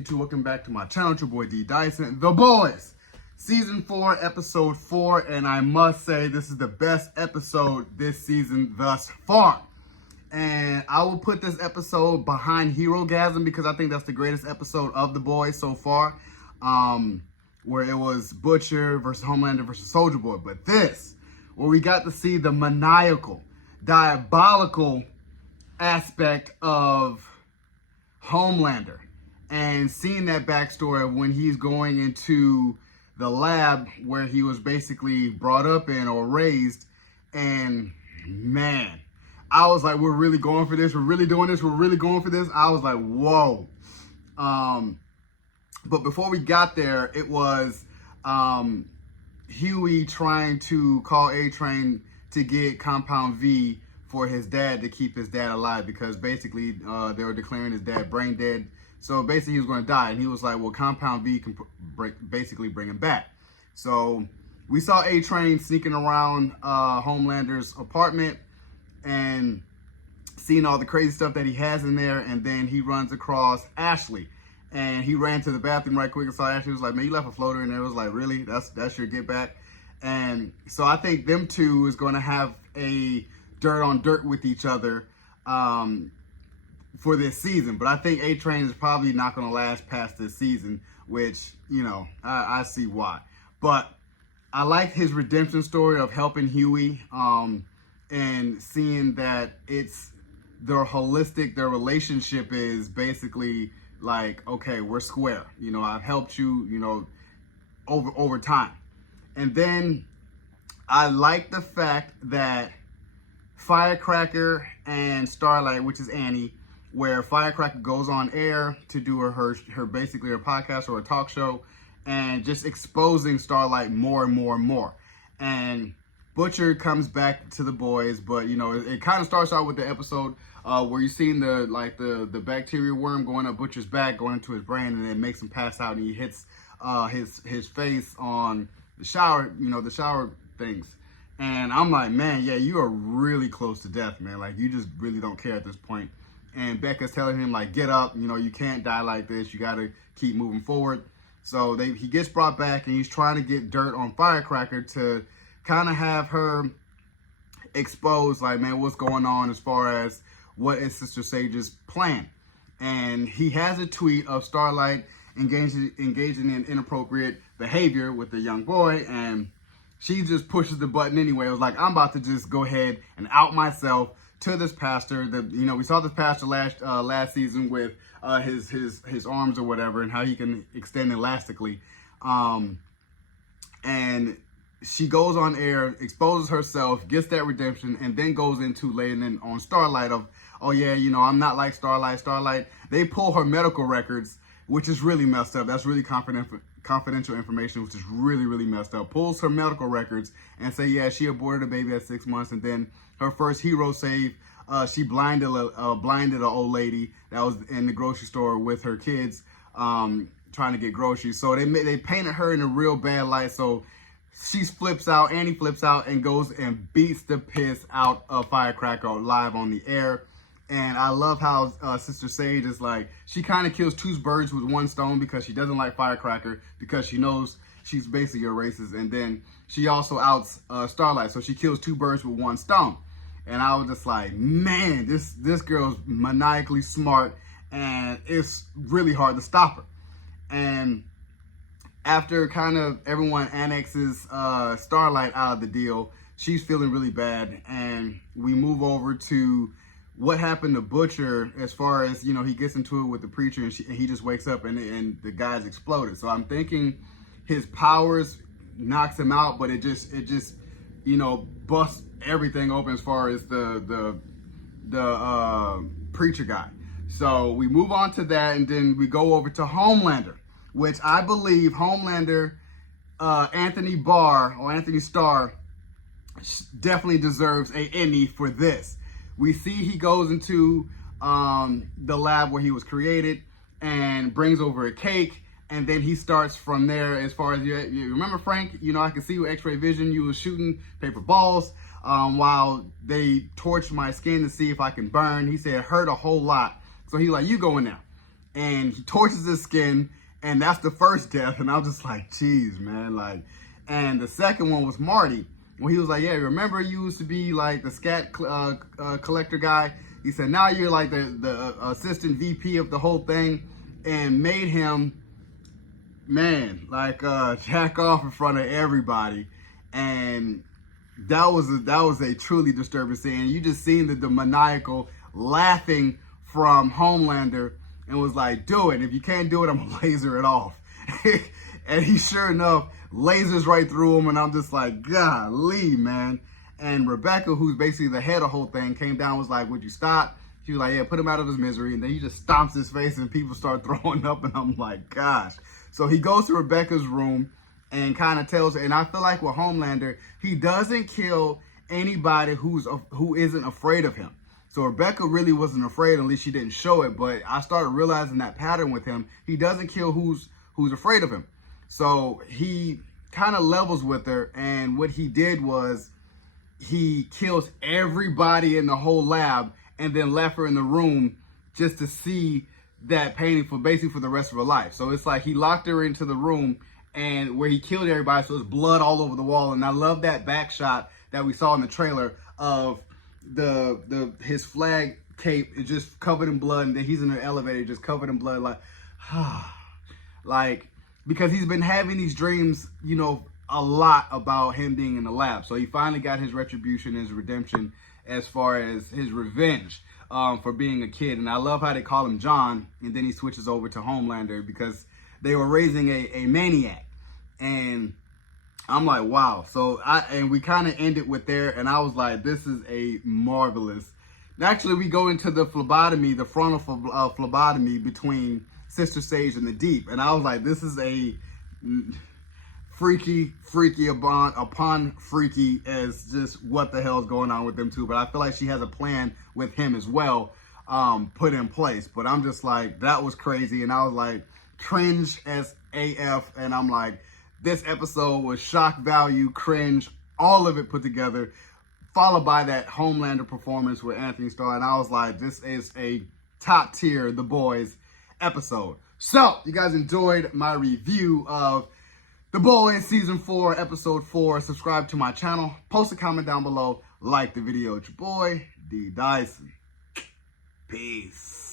YouTube? Welcome back to my channel. It's your boy D Dyson, The Boys, Season 4, Episode 4, and I must say this is the best episode this season thus far. And I will put this episode behind Herogasm because I think that's the greatest episode of The Boys so far, where it was Butcher versus Homelander versus Soldier Boy. But this, where we got to see the maniacal, diabolical aspect of Homelander and seeing that backstory of when he's going into the lab where he was basically brought up in or raised. And man, I was like, we're really going for this. We're really doing this. We're really going for this. I was like, whoa. But before we got there, it was Huey trying to call A-Train to get Compound V for his dad, to keep his dad alive, because basically they were declaring his dad brain dead. So basically he was going to die, and he was like, well, Compound V can basically bring him back. So we saw A-Train sneaking around Homelander's apartment and seeing all the crazy stuff that he has in there, and then he runs across Ashley. And he ran to the bathroom right quick and saw Ashley. Was like, man, you left a floater in there. It was like, really? That's your get back? And so I think them two is going to have a dirt on dirt with each other for this season. But I think A-Train is probably not going to last past this season, which, you know, I see why. But I like his redemption story of helping Huey and seeing that it's their relationship is basically like, okay, we're square. You know, I've helped you, you know, over time. And then I like the fact that Firecracker and Starlight, which is Annie, where Firecracker goes on air to do her basically her podcast or a talk show, and just exposing Starlight more and more and more. And Butcher comes back to the boys, but you know, it kind of starts out with the episode where you're seeing the bacteria worm going up Butcher's back, going into his brain, and it makes him pass out, and he hits his face on the shower, you know, the shower things. And I'm like, man, yeah, you are really close to death, man. Like, you just really don't care at this point. And Becca's telling him, like, get up. You know, you can't die like this. You got to keep moving forward. So he gets brought back, and he's trying to get dirt on Firecracker to kind of have her exposed, like, man, what's going on as far as what is Sister Sage's plan. And he has a tweet of Starlight engaging in inappropriate behavior with the young boy, and she just pushes the button anyway. It was like, I'm about to just go ahead and out myself to this pastor. That, you know, we saw this pastor last season with his arms or whatever, and how he can extend elastically. And she goes on air, exposes herself, gets that redemption, and then goes into laying in on Starlight of, oh yeah, you know, I'm not like Starlight. Starlight, they pull her medical records, which is really messed up. That's really confidential information, which is really, really messed up. Pulls her medical records and say, yeah, she aborted a baby at 6 months, and then her first hero save, she blinded an old lady that was in the grocery store with her kids, trying to get groceries. So they painted her in a real bad light. So she flips out, Annie flips out, and goes and beats the piss out of Firecracker live on the air. And I love how Sister Sage is like, she kind of kills two birds with one stone, because she doesn't like Firecracker, because she knows she's basically a racist. And then she also outs Starlight, so she kills two birds with one stone. And I was just like, man, this girl's maniacally smart, and it's really hard to stop her. And after kind of everyone annexes Starlight out of the deal, she's feeling really bad. And we move over to what happened to Butcher, as far as, you know, he gets into it with the preacher, and he just wakes up and the guy's exploded. So I'm thinking his powers knocks him out, but it just you know, busts everything open as far as the preacher guy. So we move on to that, and then we go over to Homelander, which I believe Homelander, Anthony Starr definitely deserves a Emmy for this. We see he goes into the lab where he was created and brings over a cake, and then he starts from there. As far as you remember, Frank, you know, I can see with X-ray vision, you was shooting paper balls while they torched my skin to see if I can burn. He said it hurt a whole lot. So he's like, you go in there. and he torches his skin, and that's the first death. And I was just like, geez, man, like. And the second one was Marty, when he was like, yeah, remember you used to be like the scat collector guy? He said, now you're like the assistant VP of the whole thing, and made him, man, like jack off in front of everybody. And that was a truly disturbing scene. You just seen the maniacal laughing from Homelander, and was like, do it. If you can't do it, I'm gonna laser it off. And he sure enough lasers right through him, and I'm just like, golly, man. And Rebecca, who's basically the head of the whole thing, came down, was like, would you stop? She was like, yeah, put him out of his misery. And then he just stomps his face and people start throwing up, and I'm like, gosh. So he goes to Rebecca's room and kind of tells her, and I feel like with Homelander, he doesn't kill anybody who isn't afraid of him. So Rebecca really wasn't afraid, at least she didn't show it, but I started realizing that pattern with him. He doesn't kill who's afraid of him. So he kind of levels with her, and what he did was he kills everybody in the whole lab and then left her in the room just to see that painting for basically for the rest of her life. So it's like he locked her into the room and where he killed everybody, so it's blood all over the wall. And I love that back shot that we saw in the trailer of his flag cape is just covered in blood, and then he's in the elevator just covered in blood, like like, because he's been having these dreams, you know, a lot about him being in the lab. So he finally got his retribution, his redemption, as far as his revenge for being a kid. And I love how they call him John, and then he switches over to Homelander because they were raising a maniac. And I'm like, wow. So we kind of ended with there, and I was like, this is a marvelous. Actually, we go into the phlebotomy, the frontal phlebotomy between Sister Sage and the Deep, and I was like, this is a freaky upon freaky as just what the hell is going on with them two. But I feel like she has a plan with him as well, put in place. But I'm just like, that was crazy, and I was like, cringe as AF, and I'm like, this episode was shock value, cringe, all of it put together, followed by that Homelander performance with Anthony Starr, and I was like, this is a top tier The Boys episode. So, you guys enjoyed my review of The Boys Season 4, Episode 4. Subscribe to my channel. Post a comment down below. Like the video. It's your boy, D. Dyson. Peace.